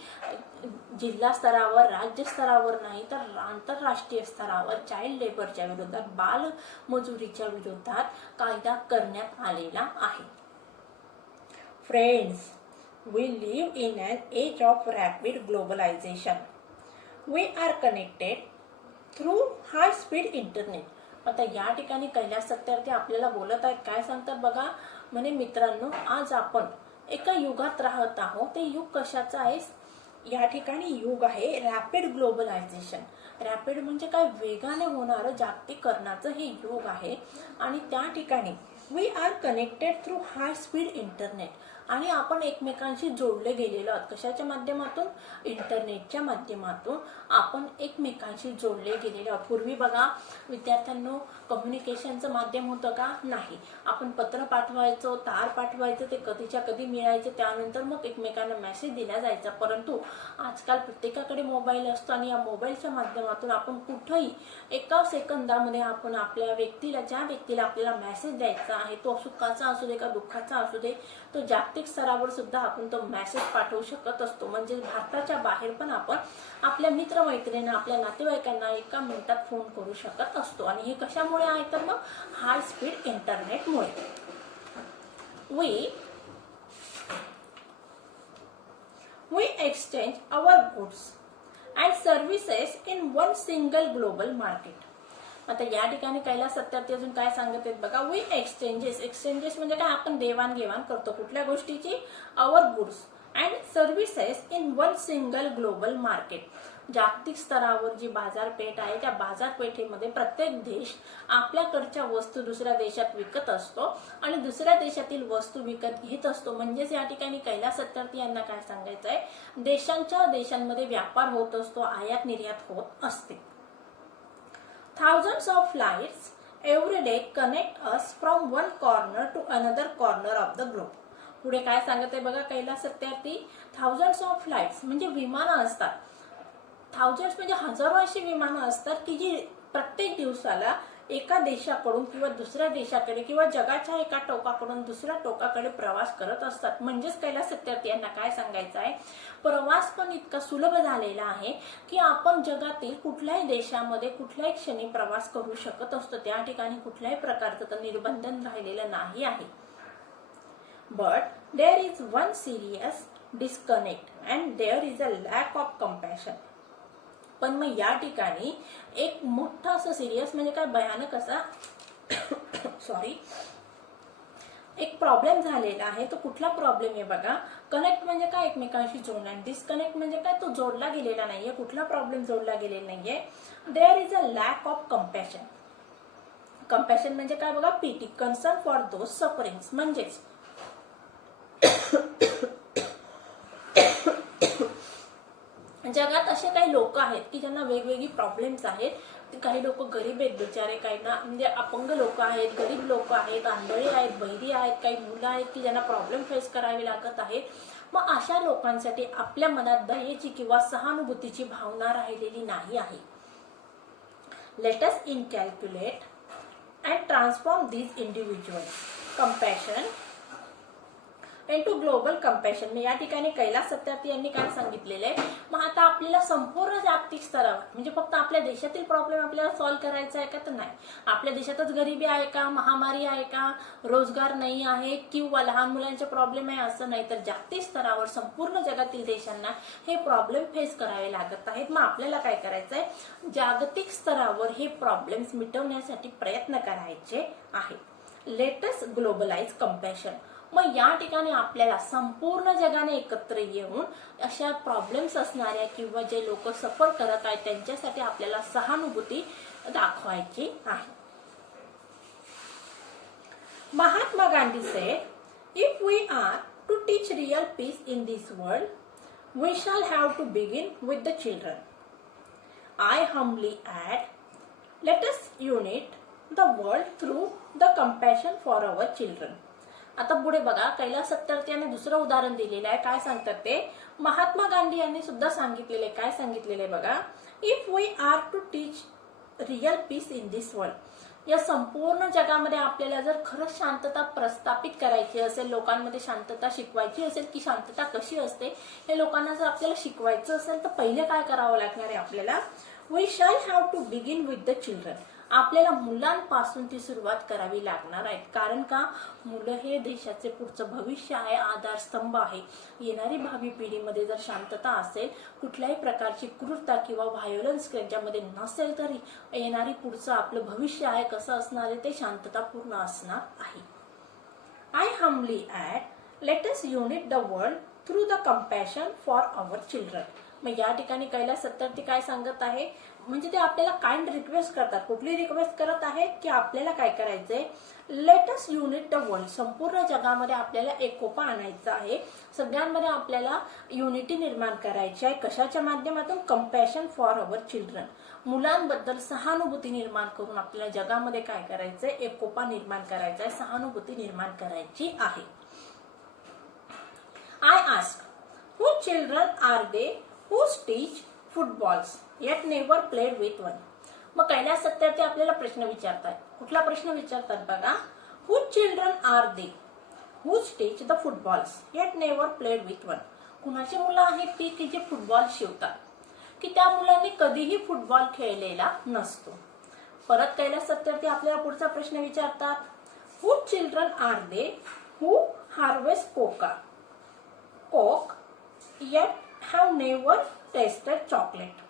जिल्हा स्तरावर, राज्य स्तरावर नाही तर आंतरराष्ट्रीय स्तरावर चाइल्ड लेबरच्या विरोधात, बाल मजुरीच्या विरोधात कायदा करण्यात आलेला आहे। Friends, we live in an age of rapid globalization. We are connected through high speed internet. आता या ठिकाणी कैलास सत्यार्थी आपल्याला बोलत आहेत, काय सांगतात बघा, म्हणे मित्रांनो, आज आपण एका युगात राहत आहोत। ते युग कशाचं आहे, या ठिकाणी युग आहे रॅपिड ग्लोबलायझेशन। रॅपिड म्हणजे काय, वेगाने होणारं जागतिकीकरणाचं हे युग आहे। आणि त्या ठिकाणी we are connected through high speed internet, आणि आपण एकमेकांशी जोडले गेलेलो आहोत। कशाच्या माध्यमातून, इंटरनेटच्या माध्यमातून आपण एकमेकांशी जोडले गेलेलो आहोत। पूर्वी बघा विद्यार्थ्यांनो, कम्युनिकेशनचं माध्यम होतं का, नाही, आपण पत्र पाठवायचो, तार पाठवायचं, ते कधीच्या कधी मिळायचे, त्यानंतर मग एकमेकांना मेसेज दिला जायचा। परंतु आजकाल प्रत्येकाकडे मोबाईल असतो आणि या मोबाईलच्या माध्यमातून आपण कुठेही एका सेकंदामध्ये आपण आपल्या व्यक्तीला, ज्या व्यक्तीला आपल्याला मेसेज द्यायचा आहे, तो सुखाचा असू दे का दुःखाचा असू दे, तो जागतिक स्तरावर सुद्धा आपण तो मेसेज पाठवू शकत असतो। म्हणजे भारताच्या बाहेर पण आपण आपल्या मित्रमैत्रिणींना, आपल्या नातेवाईकांना एका मिनिटात फोन करू शकत असतो। आणि हे कशामुळे आहे तर मग हाय स्पीड इंटरनेटमुळे। We exchange our goods and services in one single global market. आता या ठिकाणी कैलास सत्यार्थी अजून काय सांगत आहेत बघा, वी एक्सचेंजेस म्हणजे काय, आपण देवाणघेवाण करतो कुठल्या गोष्टीची, our goods and services in one single global market. जागतिक स्तरावर जी बाजारपेठ आहे त्या बाजारपेठेमध्ये प्रत्येक देश आपल्याकडच्या वस्तू दुसऱ्या देशात विकत असतो आणि दुसऱ्या देशातील वस्तू विकत घेत असतो। म्हणजेच या ठिकाणी कैलास सत्यार्थी यांना काय सांगायचं आहे, देशांच्या देशांमध्ये व्यापार होत असतो, आयात निर्यात होत असते। Thousands of flights every day connect us from one corner to another corner of the globe. पुढे काय सांगत आहे बघा Kailash Satyarthi, thousands of flights म्हणजे विमानं असतात, थाउजंड्स म्हणजे हजारो अशी विमानं असतात की जी प्रत्येक दिवसाला एका देशाकडून किंवा दुसऱ्या देशाकडे किंवा जगाच्या एका टोकाकडून दुसऱ्या टोकाकडे प्रवास करत असतात। म्हणजेच कैलास सत्यार्थी यांना काय सांगायचं आहे, प्रवास पण इतका सुलभ झालेला आहे की आपण जगातील कुठल्याही देशामध्ये कुठल्याही क्षणी प्रवास करू शकत असतो। त्या ठिकाणी कुठल्याही प्रकारचं निर्बंधन राहिलेलं नाही आहे। But there is one serious disconnect and there is a lack of compassion. पण मग या ठिकाणी एक मोठा असं सिरियस म्हणजे काय, भयानक असा एक प्रॉब्लेम झालेला आहे। तो कुठला प्रॉब्लेम आहे बघा, कनेक्ट म्हणजे काय, एकमेकांशी जोडणं, डिस्कनेक्ट म्हणजे काय, तो जोडला गेलेला नाहीये, कुठला प्रॉब्लेम जोडला गेलेला नाहीये। There is a lack of compassion. Compassion म्हणजे काय बघा, pity, concern for those sufferings. म्हणजेच जगात असे काही लोक आहेत की ज्यांना वेगवेगळी प्रॉब्लेम्स आहेत। काही लोक गरीब आहेत बिचारे, काही ना म्हणजे अपंग लोक आहेत, गरीब लोक आहेत, आंधळे आहेत, बहिरी आहेत, काही मुलं आहेत की ज्यांना प्रॉब्लेम फेस करावे लागत आहेत। मग अशा लोकांसाठी आपल्या मनात दयेची किंवा सहानुभूतीची भावना राहिलेली नाही आहे। Let us inculcate and transform these individuals. Compassion into global compassion. मग या ठिकाणी कैलास सत्यार्थी यांनी काय सांगितलेलं आहे, मग आता आपल्याला संपूर्ण जागतिक स्तरावर म्हणजे फक्त आपल्या देशातील प्रॉब्लेम आपल्याला सॉल्व्ह करायचा आहे का, तर नाही. आपल्या देशातच गरिबी आहे का, महामारी आहे का, रोजगार नाही आहे किंवा लहान मुलांचे प्रॉब्लेम आहे असं नाही, तर जागतिक स्तरावर संपूर्ण जगातील देशांना हे प्रॉब्लेम फेस करावे लागत आहेत. मग आपल्याला काय करायचं आहे, जागतिक स्तरावर हे प्रॉब्लेम्स मिटवण्यासाठी प्रयत्न करायचे आहे. Let's globalise compassion. मग या ठिकाणी आपल्याला संपूर्ण जगाने एकत्र येऊन अशा प्रॉब्लेम्स असणाऱ्या किंवा जे लोक सफर करत आहेत त्यांच्यासाठी आपल्याला सहानुभूती दाखवायची आहे. Mahatma Gandhi said, if we are to teach real peace in this world, we shall have to begin with the children. I humbly add, let us unite the world through the compassion for our children. आता पुढे बघा, कैलास सत्यार्थी यांनी दुसरं उदाहरण दिलेलं आहे. काय सांगतात ते, महात्मा गांधी यांनी सुद्धा सांगितलेले, काय सांगितलेले बघा, if we are to teach real peace in this world. या संपूर्ण जगामध्ये आपल्याला जर खरंच शांतता प्रस्थापित करायची असेल, लोकांमध्ये शांतता शिकवायची असेल की शांतता कशी असते हे लोकांना जर आपल्याला शिकवायचं असेल तर पहिले काय करावं लागणार आहे आपल्याला, we shall have to begin with the children. आपल्याला मुलांपासून ती सुरुवात करावी लागणार आहे. कारण का, मुलं हे देशाचे पुढचं भविष्य आहे, आधारस्तंभ आहे. येणारी भावी पिढीमध्ये जर शांतता असेल, कुठल्याही प्रकारची क्रूरता किंवा व्हायोलन्स त्यांच्यामध्ये नसेल, तरी येणारी पुढचं आपलं भविष्य आहे कसं असणार आहे, ते शांततापूर्ण असणार आहे. I humbly add, let us unite the world through the compassion for our children. मग या ठिकाणी कैलास सत्यार्थी काय सांगत आहे, म्हणजे ते आपल्याला काइंड रिक्वेस्ट करतात. कुठली रिक्वेस्ट करत आहेत की आपल्याला काय करायचंय, late us unite the world. संपूर्ण जगामध्ये आपल्याला एकोपा आणायचा आहे, सगळ्यांमध्ये आपल्याला युनिटी निर्माण करायची आहे. कशाच्या माध्यमातून, कंपॅशन फॉर अवर चिल्ड्रन. मुलांबद्दल सहानुभूती निर्माण करून आपल्याला जगामध्ये काय करायचंय, एकोपा निर्माण करायचा आहे, सहानुभूती निर्माण करायची आहे. I ask, whose children are they who teach footballs yet never played with one. मग कैलास सत्यार्थी आपल्याला प्रश्न विचारतात. कुठला प्रश्न विचारतात बघा, whose children are they who teach the footballs yet never played with one. कुणाची मुलं आहेत ती की जे फुटबॉल शिकवतात, की त्या मुलांनी कधीही फुटबॉल खेळलेला नसतो. परत कैलास सत्यार्थी आपल्याला पुढचा प्रश्न विचारतात, whose children are they who harvest coke yet have never tasted chocolate.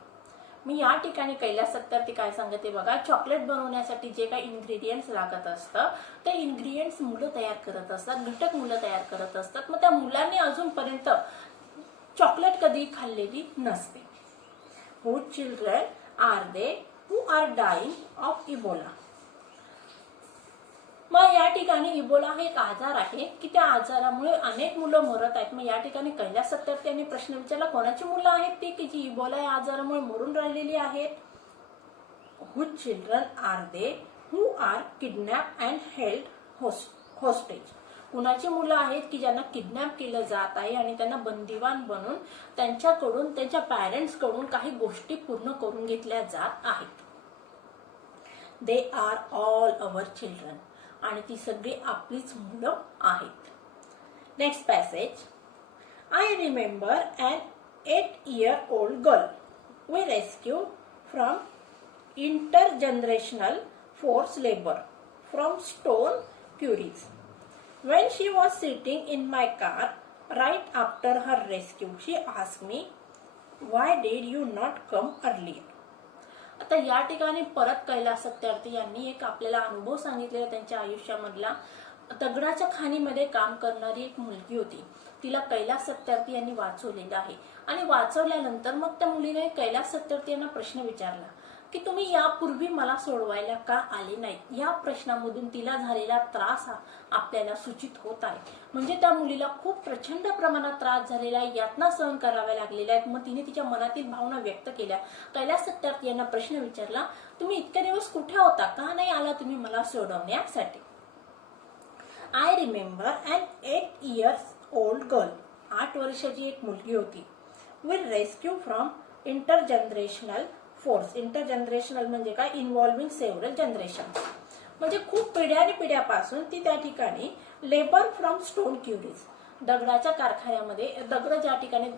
मी या ठिकाणी कैलास सत्यार्थी काय सांगते बघा, चॉकलेट बनवण्यासाठी जे काही इन्ग्रेडियंट्स लागत असतं ते इन्ग्रेडियंट्स मुलं तयार करत असतात, घटक मुलं तयार करत असतात. मग त्या मुलांनी अजूनपर्यंत चॉकलेट कधी खाल्लेली नसते. Whose children are they who are dying of Ebola. मग या ठिकाणी इबोला हे एक आजार आहे की त्या आजारामुळे अनेक मुलं मरत आहेत. मग या ठिकाणी कैलास सत्यार्थी यांनी प्रश्न विचारला, कोणाची मुलं आहेत ती की जी इबोला या आजारामुळे मरून राहिलेली आहेत. Whose children are they who are kidnapped and held hostage. कुणाची मुलं आहेत की ज्यांना किडनॅप केलं जात आहे आणि त्यांना बंदिवान बनून त्यांच्याकडून, त्यांच्या पॅरेंट्स कडून काही गोष्टी पूर्ण करून घेतल्या जात आहेत. They are all our children. आणि ती सगळी आपलीच मुलं आहेत. Next passage. I remember an 8-year-old girl we rescued from intergenerational forced labor from stone quarries. When she was sitting in my car right after her rescue, she asked me, why did you not come earlier? आता या ठिकाणी परत कैलास सत्यार्थी यांनी एक आपल्याला अनुभव सांगितलेला त्यांच्या आयुष्यामधला. दगडाच्या खाणीमध्ये काम करणारी एक मुलगी होती, तिला कैलास सत्यार्थी यांनी वाचवलेलं आहे. आणि वाचवल्यानंतर मग त्या मुलीने कैलास सत्यार्थी यांना प्रश्न विचारला की तुम्ही यापूर्वी मला सोडवायला का आले नाहीत. या प्रश्नामधून तिला झालेला त्रास आपल्याला सूचित होत आहे. म्हणजे त्या मुलीला खूप प्रचंड प्रमाणात त्रास झालेला आहे, यातना सहन कराव्या लागलेल्या आहेत. मग तिने तिच्या मनातील भावना व्यक्त केल्या. कैलास सत्यार्थी यांना प्रश्न विचारला, तुम्ही इतके दिवस कुठे होता, का नाही आला तुम्ही मला सोडवण्यासाठी. I remember an 8-year-old girl. 8 वर्षाची एक मुलगी होती. Will rescue from intergenerational force. Intergenerational म्हणजे काय, इन्व्हॉल्विंग सेव्हरल जनरेशन. म्हणजे खूप पिढ्याने पिढ्यापासून ती त्या ठिकाणी लेबर फ्रॉम स्टोन क्युरीज, दगडाच्या कारखान्यामध्ये दगड ज्या ठिकाणी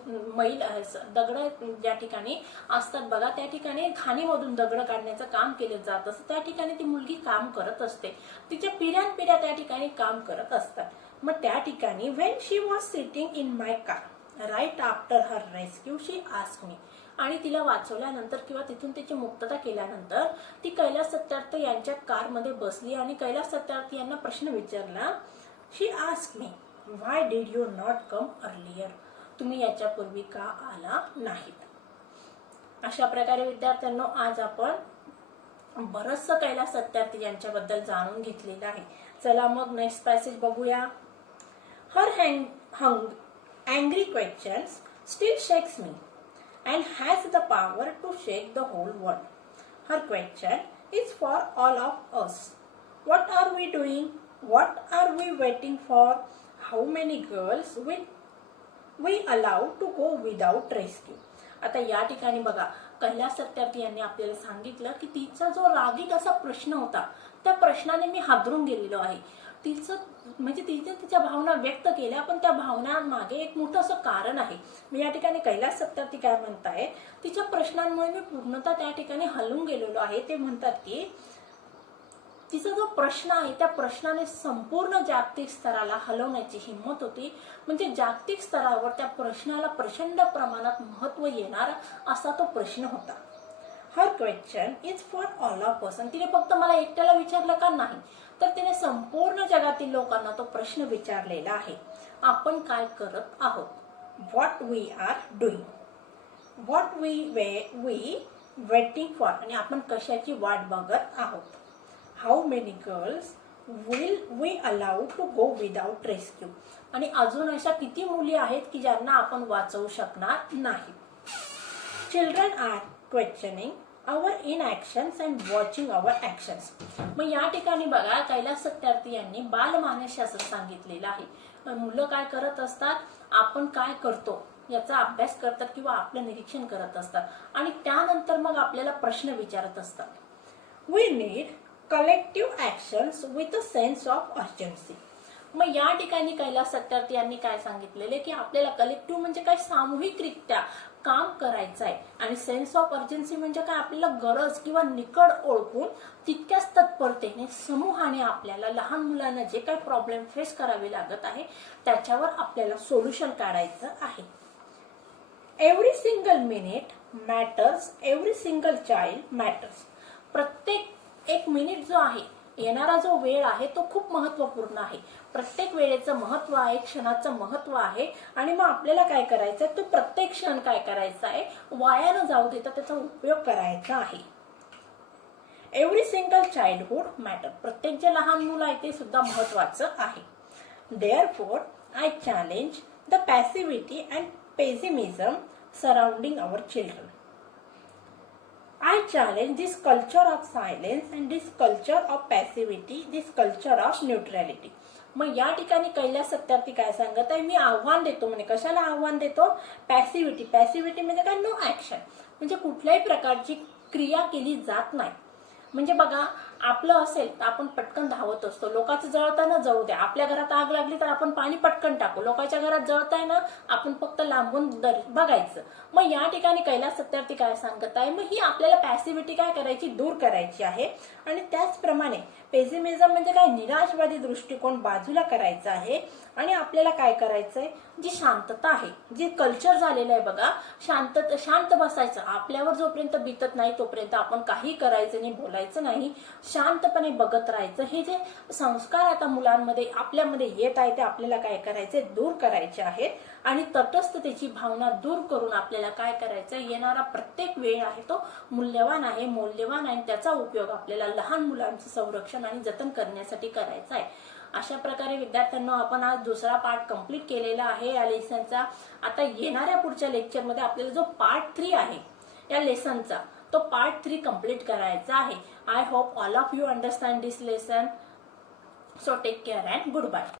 दगड ज्या ठिकाणी असतात बघा, त्या ठिकाणी खाणीमधून दगड काढण्याचं काम केलं जात असतं. त्या ठिकाणी ती मुलगी काम करत असते. तिच्या पिढ्यानपिढ्या त्या ठिकाणी काम करत असतात. मग त्या ठिकाणी when she was sitting in my car right after her rescue she asked me, आणि तिला वाचवल्यानंतर किंवा तिथून तिची मुक्तता केल्यानंतर ती कैलास सत्यार्थी यांच्या कारमध्ये बसली आणि कैलास सत्यार्थी यांना प्रश्न विचारला. She asked me why did you not come earlier, तुम्ही याच्यापूर्वी का आला नाहीत. अशा प्रकारे विद्यार्थ्यांनो आज आपण बरचसं कैलास सत्यार्थी यांच्याबद्दल जाणून घेतलेलं आहे. चला मग नेक्स्ट पॅसेज बघूया. हर angry questions still shakes me and has the power to shake the whole world. Her question is for all of us. What are we doing? What are we waiting for? How many girls will we allow to go without rescue? आता या ठिकाणी बघा, कैलास सत्यार्थी यांनी आपल्याला सांगितलं की तिचा जो रागीट असा प्रश्न होता, त्या प्रश्नाने मी हादरून गेलेलो आहे. तिचं म्हणजे तिने तिच्या भावना व्यक्त केल्या, पण त्या भावना मागे एक मोठं असं कारण आहे. मी या ठिकाणी कैलास सत्यार्थी काय म्हणताय, तिच्या प्रश्नांमुळे मी पूर्णतः त्या ठिकाणी हलून गेलेलो आहे. ते म्हणतात की तिचा जो प्रश्न आहे त्या प्रश्नाने संपूर्ण जागतिक स्तराला हलवण्याची हिंमत होती. म्हणजे जागतिक स्तरावर त्या प्रश्नाला प्रचंड प्रमाणात महत्व येणार असा तो प्रश्न होता. Her question is for all of us. तिने फक्त मला एकट्याला विचारलं का नाही, तर तिने संपूर्ण जगातील लोकांना तो प्रश्न विचारलेला आहे. आपण काय करत आहोत. What we are doing, what we waiting for, आणि आपण कशाची वाट बघत आहोत. How many girls will we allow to go without rescue, आणि अजून अशा किती मुली आहेत की ज्यांना आपण वाचवू शकणार नाही. Children are questioning our inactions and watching our actions. मग या ठिकाणी बघा, कैलास सत्यार्थी यांनी बालमानसशास्त्र सांगितलेलं आहे. मुलं काय करत असतात, आपण काय करतो याचा अभ्यास करतात किंवा आपलं निरीक्षण करत असतात, आणि त्यानंतर मग आपल्याला प्रश्न विचारत असतात. We need collective actions with a sense of urgency. मग या ठिकाणी कैलास सत्यार्थी यांनी काय सांगितलेले की आपल्याला कलेक्टिव्ह म्हणजे काय, सामूहिकरित्या काम करायचं आहे, आणि सेन्स ऑफ अर्जन्सी म्हणजे काय, आपल्याला गरज किंवा निकड ओळखून तितक्याच तत्परतेने समूहाने आपल्याला लहान मुलांना जे काही प्रॉब्लेम फेस करावे लागत आहे त्याच्यावर आपल्याला सोल्युशन काढायचं आहे. Every single minute matters, every single child matters. प्रत्येक एक मिनिट जो आहे, येणारा जो वेळ आहे तो खूप महत्वपूर्ण आहे. प्रत्येक वेळेचं महत्व आहे, क्षणाचं महत्व आहे, आणि मग आपल्याला काय करायचं, तो प्रत्येक क्षण काय करायचा आहे, वाया न जाऊ देता त्याचा उपयोग करायचा आहे. Every single childhood matter. प्रत्येक जे लहान मुलं आहे ते सुद्धा महत्वाचं आहे. Therefore I challenge the passivity and pessimism surrounding our children. I challenge this culture of silence and this culture of passivity, this culture of neutrality. मग या ठिकाणी कैलास सत्यार्थी काय सांगत आहे, मी आव्हान देतो. म्हणजे कशाला आव्हान देतो, पॅसिव्हिटी. पॅसिव्हिटी म्हणजे काय, नो ऍक्शन, म्हणजे कुठल्याही प्रकारची क्रिया केली जात नाही. म्हणजे बघा, आपलं असेल तर आपण पटकन धावत असतो. लोकांचं जळताना जळू द्या, आपल्या घरात आग लागली तर आपण पाणी पटकन टाकू. लोकांच्या घरात जळताय ना, आपण फक्त लांबून बघायचं. मग या ठिकाणी कैलास सत्यार्थी काय सांगत आहे, मग ही आपल्याला पॅसिव्हिटी काय करायची, दूर करायची आहे. आणि त्याचप्रमाणे पेसिमिझम म्हणजे काय, निराशवादी दृष्टिकोन बाजूला करायचा आहे. आणि आपल्याला काय करायचंय, जी शांतता आहे, जे कल्चर झालेलं आहे बघा, शांत बसायचं. आपल्यावर जोपर्यंत बीतत नाही तोपर्यंत आपण काही करायचं नाही, बोलायचं नाही, शांतपणे बघत राहायचं. हे जे संस्कार आता मुलांमध्ये आपल्यामध्ये येत आहे ते आपल्याला काय करायचे, दूर करायचे आहेत. आणि तटस्थतेची भावना दूर करून आपल्याला काय करायचं, येणारा प्रत्येक वेळ आहे तो मूल्यवान आहे, मौल्यवान आहे. त्याचा उपयोग आपल्याला लहान मुलांचं संरक्षण आणि जतन करण्यासाठी करायचा आहे. अशा प्रकारे विद्यार्थ्यांना आपण आज दुसरा पार्ट कंप्लीट केलेला आहे या लेसनचा. आता येणाऱ्या पुढच्या लेक्चरमध्ये आपल्याला जो पार्ट 3 आहे या लेसनचा, तो पार्ट 3 कंप्लीट करायचा आहे. I hope all of you understand this lesson. So take care and good bye.